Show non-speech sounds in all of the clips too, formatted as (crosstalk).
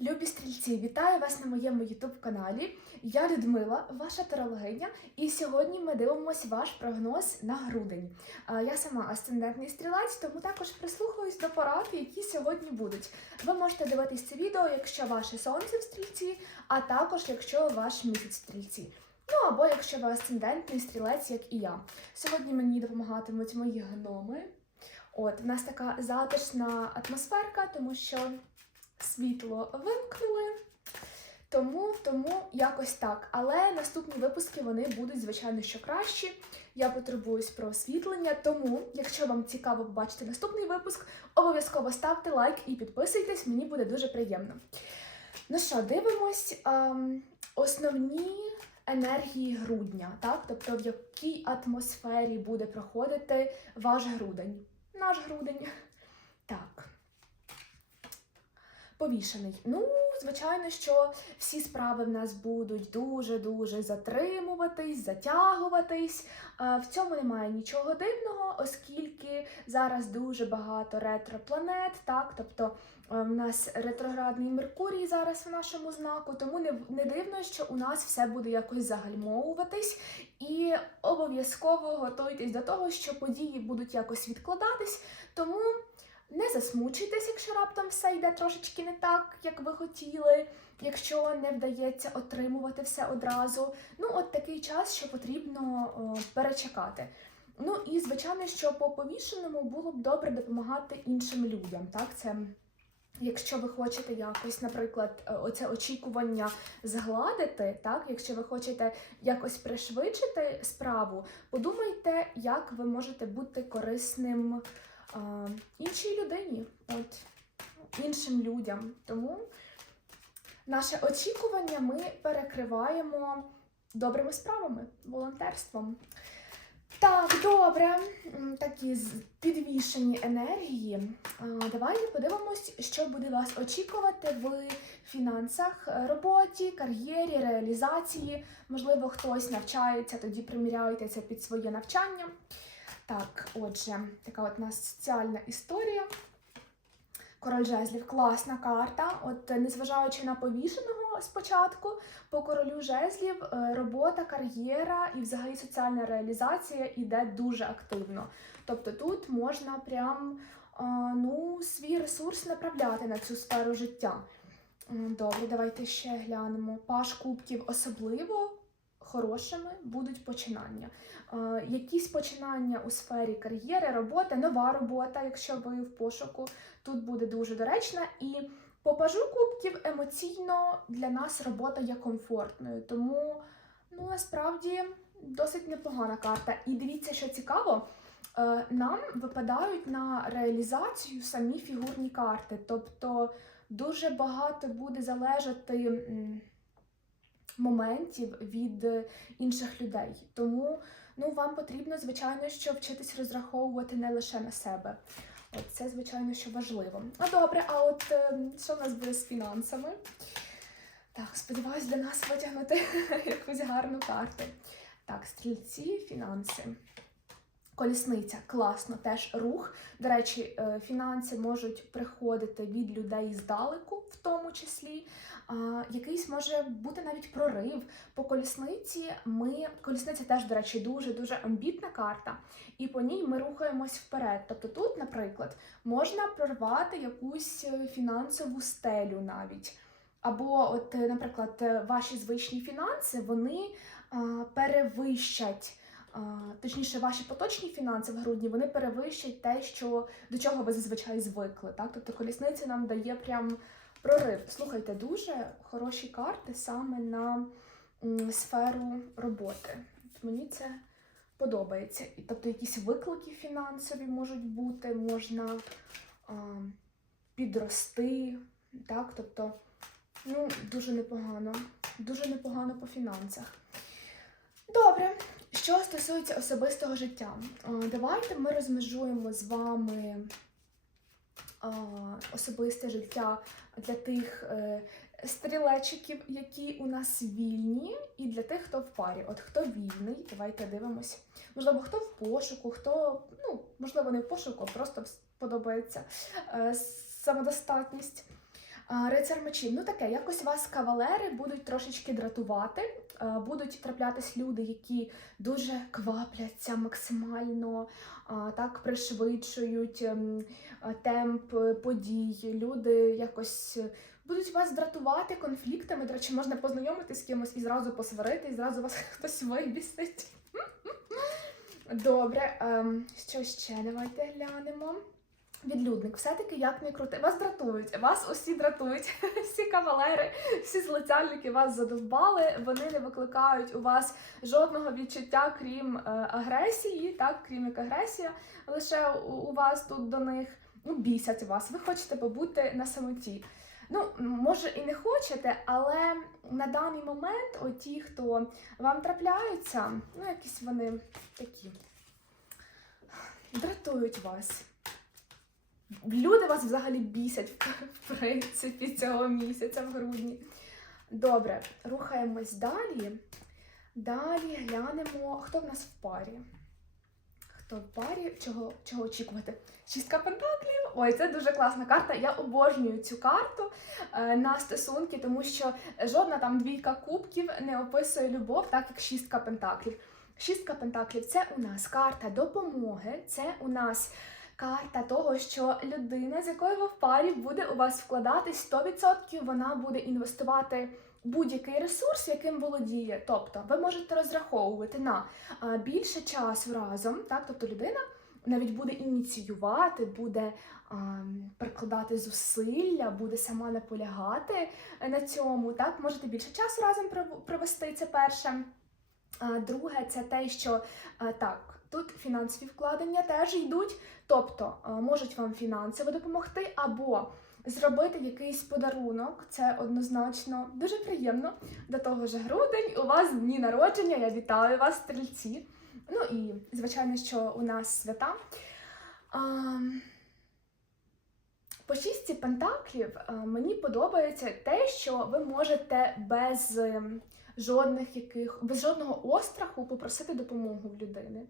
Любі стрільці, вітаю вас на моєму youtube каналі. Я Людмила, ваша тарологиня, і сьогодні ми дивимося ваш прогноз на грудень. Я сама асцендентний стрілець, тому також прислухаюсь до порад, які сьогодні будуть. Ви можете дивитись це відео, якщо ваше сонце в стрільці, а також якщо ваш місяць в стрільці. Ну або якщо ви асцендентний стрілець, як і я. Сьогодні мені допомагатимуть мої гноми. От, в нас така затишна атмосферка, тому що світло вимкнули. Тому, тому якось так. Але наступні випуски вони будуть, звичайно, що кращі. Я потребуюсь про освітлення. Тому, якщо вам цікаво побачити наступний випуск, обов'язково ставте лайк і підписуйтесь, мені буде дуже приємно. Ну що, дивимось ем, основні енергії грудня, так? Тобто, в якій атмосфері буде проходити ваш грудень. Наш грудень. Так. Повішений. Ну, звичайно, що всі справи в нас будуть дуже-дуже затримуватись, затягуватись. В цьому немає нічого дивного, оскільки зараз дуже багато ретропланет, так, тобто е, в нас ретроградний Меркурій зараз в нашому знаку, тому не, не дивно, що у нас все буде якось загальмовуватись, і обов'язково готуйтесь до того, що події будуть якось відкладатись, тому. Не засмучуйтесь, якщо раптом все йде трошечки не так, як ви хотіли, якщо не вдається отримувати все одразу. Ну, от такий час, що потрібно о, перечекати. Ну і звичайно, що по повішеному було б добре допомагати іншим людям. Так, це якщо ви хочете якось, наприклад, е, оце очікування згладити, так, якщо ви хочете якось пришвидшити справу, подумайте, як ви можете бути корисним а, іншій людині, от іншим людям. Тому наше очікування ми перекриваємо добрими справами, волонтерством. Так, добре, такі підвішені енергії. Давайте подивимось, що буде вас очікувати в фінансах, е, роботі, кар'єрі, реалізації. Можливо, хтось навчається, тоді приміряйте це під своє навчання. Так, отже, така от у нас соціальна історія. Король жезлів класна карта. От е, незважаючи на повішеного спочатку, по королю жезлів е, робота, кар'єра і взагалі соціальна реалізація йде дуже активно. Тобто тут можна прям ну, свій ресурс направляти на цю сферу життя. Добре, давайте ще глянемо. Паш кубків особливо хорошими будуть починання. Е, якісь починання у сфері кар'єри, роботи, нова робота, якщо ви в пошуку, тут буде дуже доречна. І по пажу кубків емоційно для нас робота є комфортною, тому ну, насправді досить непогана карта. І дивіться, що цікаво. е, Нам випадають на реалізацію самі фігурні карти. Тобто дуже багато буде залежати моментів від е, інших людей. Тому ну, вам потрібно, звичайно, що вчитись розраховувати не лише на себе. От це, звичайно, що важливо. А добре, а от е, що в нас буде з фінансами? Так, сподіваюсь, для нас витягнути (laughs) якусь гарну карту. Так, стрільці, фінанси. Колісниця, класно, теж рух. До речі, е, фінанси можуть приходити від людей здалеку, в тому числі. Якийсь може бути навіть прорив. По колісниці ми колісниця теж, до речі, дуже дуже амбітна карта, і по ній ми рухаємось вперед. Тобто тут, наприклад, можна прорвати якусь е, фінансову стелю навіть. Або, от, наприклад, ваші звичні фінанси вони перевищать. Точніше, ваші поточні фінанси в грудні вони перевищать те, що до чого ви зазвичай звикли. Так? Тобто колісниця нам дає прям прорив. Слухайте, дуже хороші карти саме на сферу роботи. Мені це подобається. І, тобто якісь виклики фінансові можуть бути, можна а, підрости. Так? Тобто, ну, дуже непогано. Дуже непогано по фінансах. Добре. Що стосується особистого життя, давайте ми розмежуємо з вами особисте життя для тих е, стрілечиків, які у нас вільні, і для тих, хто в парі. От хто вільний, давайте дивимось. Можливо, хто в пошуку, хто, ну, можливо, не в пошуку, а просто подобається е, самодостатність. Рицар мечів, ну таке, якось вас кавалери будуть трошечки дратувати. Будуть траплятись люди, які дуже квапляться максимально, так пришвидшують ем, темп подій. Люди якось е, будуть вас дратувати конфліктами. До речі, можна познайомитись з кимось і зразу посварити, і зразу вас (laughs) хтось вибісить. (laughs) Добре, ем, що ще давайте глянемо. Відлюдник, все-таки як не крути. Вас дратують, вас усі дратують, (laughs) всі кавалери, всі злицяльники вас задовбали, вони не викликають у вас жодного відчуття, крім е, агресії, так, крім як агресія, лише у, у вас тут до них ну, бісять вас. Ви хочете побути на самоті. Ну, може і не хочете, але на даний момент оті, хто вам трапляються, ну, якісь вони такі дратують вас. Люди вас взагалі бісять, в принципі, цього місяця в грудні. Добре, рухаємось далі. Далі глянемо, хто в нас в парі. Хто в парі, чого, чого очікувати? Шістка пентаклів. Ой, це дуже класна карта. Я обожнюю цю карту е, на стосунки, тому що жодна там двійка кубків не описує любов, так як шістка пентаклів. Шістка пентаклів це у нас карта допомоги, це у нас карта того, що людина, з якою ви в парі, буде у вас вкладатись 100%, вона буде інвестувати будь-який ресурс, яким володіє. Тобто ви можете розраховувати на більше часу разом, так? Тобто людина навіть буде ініціювати, буде а, прикладати зусилля, буде сама наполягати на цьому. Так, можете більше часу разом пров- провести це перше. А, друге, це те, що а, так. Тут фінансові вкладення теж йдуть, тобто можуть вам фінансово допомогти, або зробити якийсь подарунок. Це однозначно дуже приємно. До того ж, грудень у вас дні народження. Я вітаю вас, стрільці. Ну і звичайно, що у нас свята. По шістці пентаклів мені подобається те, що ви можете без ем, жодних яких без жодного остраху попросити допомогу в людини.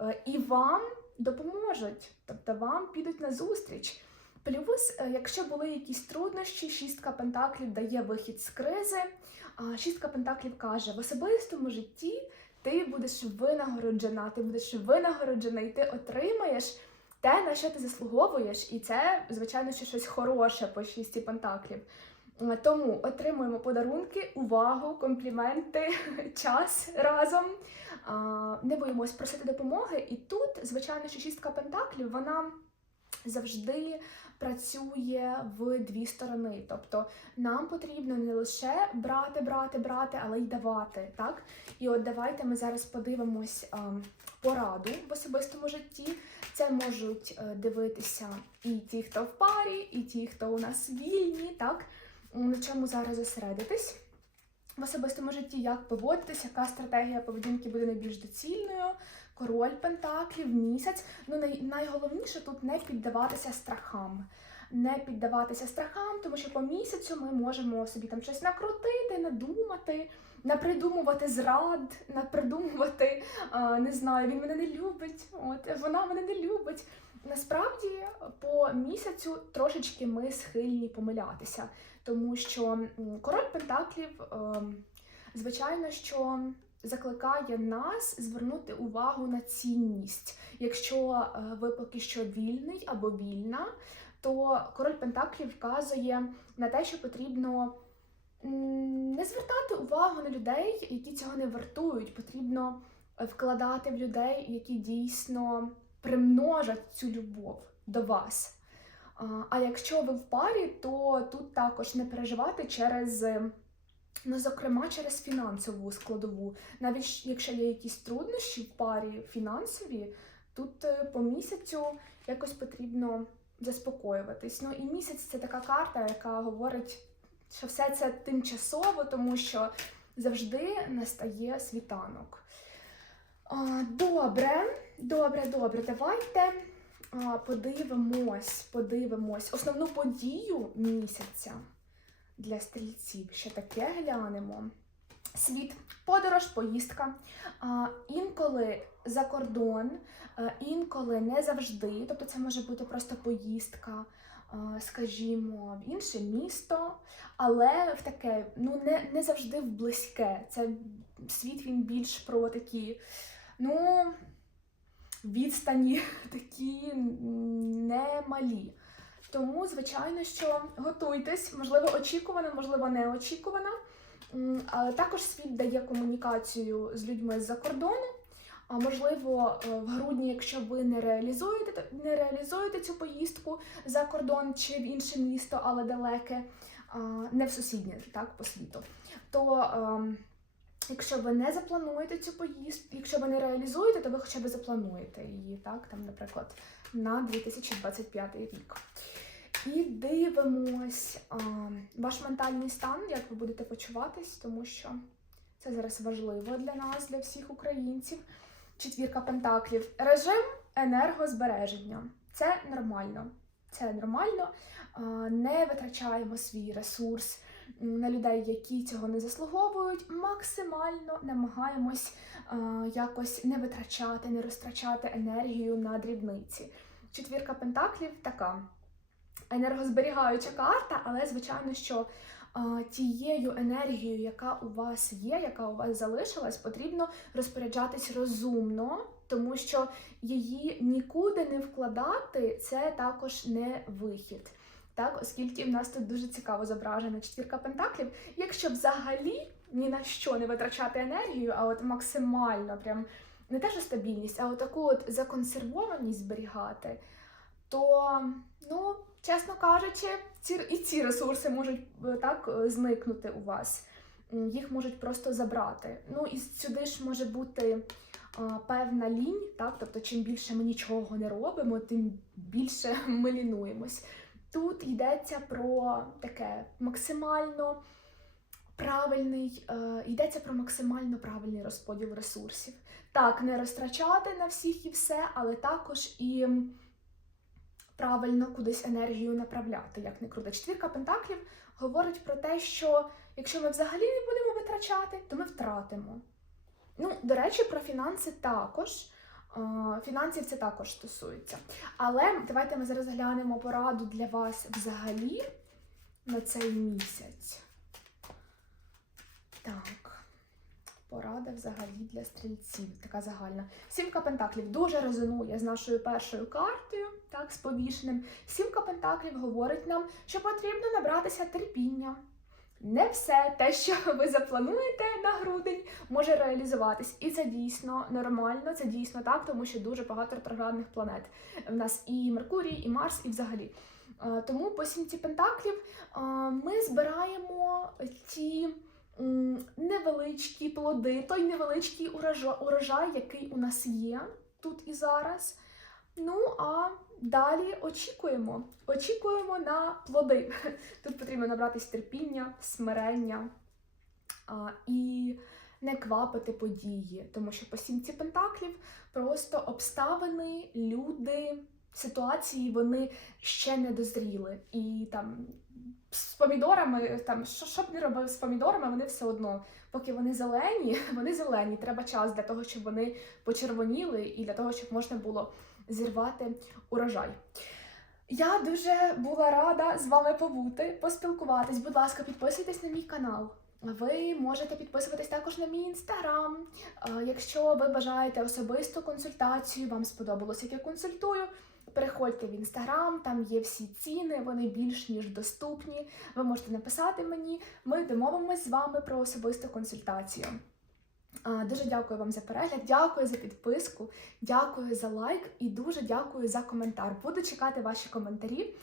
Е, І вам допоможуть, тобто вам підуть на зустріч. Плюс, е, якщо були якісь труднощі, шістка пентаклів дає вихід з кризи. А шістка пентаклів каже: в особистому житті ти будеш винагороджена, ти будеш винагороджена, і ти отримаєш те, на що ти заслуговуєш, і це, звичайно, що щось хороше по шісті пентаклів. Е, Тому отримуємо подарунки, увагу, компліменти, (laughs) час разом. Не боїмось просити допомоги. І тут, звичайно, що шістка пентаклів вона завжди працює в дві сторони. Тобто нам потрібно не лише брати, брати, брати, але й давати. Так? І от давайте ми зараз подивимось пораду в особистому житті. Це можуть е, дивитися і ті, хто в парі, і ті, хто у нас вільні, так? На чому зараз зосередитись в особистому житті, як поводитись, яка стратегія поведінки буде найбільш доцільною. Король Пентаклів, місяць. Ну най- найголовніше тут не піддаватися страхам. Не піддаватися страхам, тому що по місяцю ми можемо собі там щось накрутити, надумати, напридумувати зрад, напридумувати, а, не знаю, він мене не любить, от вона мене не любить. Насправді, по місяцю трошечки ми схильні помилятися, тому що король Пентаклів, ем, звичайно, що закликає нас звернути увагу на цінність. Якщо е, ви поки що вільний або вільна, то король Пентаклів вказує на те, що потрібно не звертати увагу на людей, які цього не вартують. Потрібно е, вкладати в людей, які дійсно примножать цю любов до вас. А, якщо ви в парі, то тут також не переживати через, е, ну, зокрема, через фінансову складову. Навіть якщо є якісь труднощі в парі фінансові, тут е, по місяцю якось потрібно заспокоюватись. Ну і місяць це така карта, яка говорить, що все це тимчасово, тому що завжди настає світанок. Добре, добре, добре. Давайте подивимось, подивимось основну подію місяця для стрільців. Що таке глянемо? Світ, подорож, поїздка. А, інколи за кордон, а, інколи не завжди. Тобто це може бути просто поїздка. а, скажімо, в інше місто, але в таке, ну не, не завжди в близьке. Це світ він більш про такі, ну, відстані (laughs) такі немалі. Тому, звичайно, що готуйтесь, можливо, очікувано, можливо, неочікувано. Але також світ дає комунікацію з людьми з-за кордону. А можливо, е, в грудні, якщо ви не реалізуєте не реалізуєте цю поїздку за кордон чи в інше місто, але далеке, не в сусіднє, так, по світу, то ем, якщо ви не заплануєте цю поїздку, якщо ви не реалізуєте, то ви хоча б заплануєте її, так, там, наприклад, на 2025 рік. І дивимось а, ваш ментальний стан, як ви будете почуватись, тому що це зараз важливо для нас, для всіх українців. Четвірка пентаклів. Режим енергозбереження. Це нормально. Це нормально. А, Не витрачаємо свій ресурс на людей, які цього не заслуговують. Максимально намагаємось а, якось не витрачати, не розтрачати енергію на дрібниці. Четвірка пентаклів така енергозберігаюча карта, але звичайно, що а, тією енергією, яка у вас є, яка у вас залишилась, потрібно розпоряджатись розумно, тому що її нікуди не вкладати це також не вихід. Так, оскільки в нас тут дуже цікаво зображена четвірка пентаклів. Якщо взагалі ні на що не витрачати енергію, а от максимально прям не те, що стабільність, а от таку от законсервованість зберігати, то ну чесно кажучи, ці і ці ресурси можуть е, так е, зникнути у вас. Їх можуть просто забрати. Ну і сюди ж може бути а, певна лінь, так? Тобто, чим більше ми нічого не робимо, тим більше (laughs) ми лінуємось. Тут йдеться про таке максимально правильний, е, йдеться про максимально правильний розподіл ресурсів. Так, не розтрачати на всіх і все, але також і правильно кудись енергію направляти, як не круто. Четвірка пентаклів говорить про те, що якщо ми взагалі не будемо витрачати, то ми втратимо. Ну, до речі, про фінанси також. Е, Фінансів це також стосується. Але давайте ми зараз глянемо пораду для вас взагалі на цей місяць. Так. Порада взагалі для стрільців, така загальна. Сімка пентаклів дуже резонує з нашою першою картою, так, з повішеним. Сімка пентаклів говорить нам, що потрібно набратися терпіння. Не все те, що (laughs) ви заплануєте на грудень, може реалізуватись. І це дійсно нормально, це дійсно так, тому що дуже багато ретроградних планет. В нас і Меркурій, і Марс, і взагалі. Е, Тому по сімці пентаклів е, ми збираємо ті невеличкі плоди, той невеличкий урожай, урожай, який у нас є тут і зараз. Ну а далі очікуємо. Очікуємо на плоди. (laughs) Тут потрібно набратись терпіння, смирення а, і не квапити події, тому що по сімці пентаклів просто обставини, люди, ситуації вони ще не дозріли. І там з помідорами, там що, що б не робив з помідорами, вони все одно, поки вони зелені, (laughs) вони зелені. Треба час для того, щоб вони почервоніли, і для того, щоб можна було зірвати урожай. Я дуже була рада з вами побути, поспілкуватись. Будь ласка, підписуйтесь на мій канал. Ви можете підписуватись також на мій інстаграм. Якщо ви бажаєте особисту консультацію, вам сподобалось, як я консультую. Переходьте в інстаграм, там є всі ціни, вони більш ніж доступні. Ви можете написати мені, ми домовимось з вами про особисту консультацію. Дуже дякую вам за перегляд, дякую за підписку, дякую за лайк і дуже дякую за коментар. Буду чекати ваші коментарі.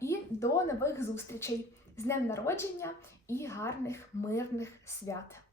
І до нових зустрічей з днем народження і гарних мирних свят!